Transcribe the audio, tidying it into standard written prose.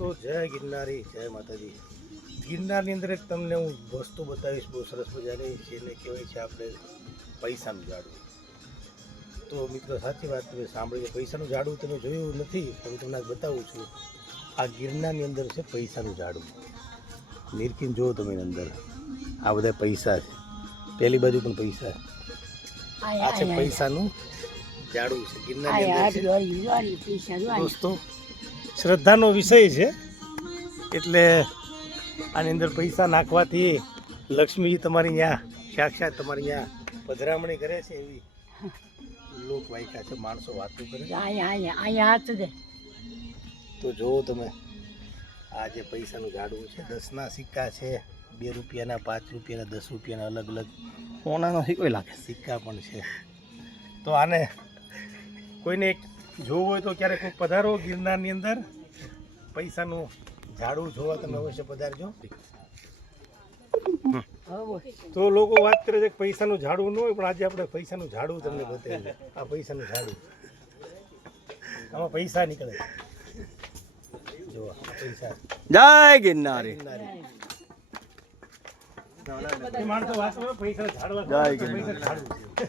દોસ્તો જય ગિરનારી, જય માતાજી. ગિરનારની અંદર એક તમને હું વસ્તુ બતાવીશ બહુ સરસ મજાની, જેને કહેવાય છે આપણે પૈસાનું ઝાડવું. તો મિત્રો સાચી વાત તમે સાંભળી, પૈસાનું ઝાડવું તમે જોયું નથી, હું તમને આજ બતાવું છું. આ ગિરનારની અંદર છે પૈસાનું ઝાડવું. નીરખીને જુઓ તમે અંદર, આ બધા પૈસા છે, પેલી બાજુ પણ પૈસા. આ છે પૈસાનું ઝાડવું છે ગિરનારની અંદર. દોસ્તો શ્રદ્ધાનો વિષય છે, એટલે આની અંદર પૈસા નાખવાથી લક્ષ્મીજી તમારી ત્યાં સાક્ષાત તમારી ત્યાં પધરામણી કરે છે એવી લોક વાયકા છે, માણસો વાતો કરે. તો જુઓ તમે, આ જે પૈસાનું ઝાડવું છે, 10ના સિક્કા છે, 2 રૂપિયાના, 5 રૂપિયાના, 10 રૂપિયાના, અલગ અલગ સોનાનો સિક્કો લાગે, સિક્કા પણ છે. તો આને કોઈને જોવું હોય તો ક્યારેક પધારો ગિરનારની અંદર, પૈસાનું ઝાડવું જોવા તમે અવશ્ય પધારજો. તો લોકો વાત કરે છે કે પૈસાનું ઝાડવું ન હોય, પણ આજે આપણે પૈસાનું ઝાડવું તમને બતાવીએ. આ પૈસાનું ઝાડવું, આમાં પૈસા નીકળે. જો પૈસા. જય ગિરનારી. માણસો વાત કરે પૈસા ઝાડવા, પૈસા ઝાડવું છે.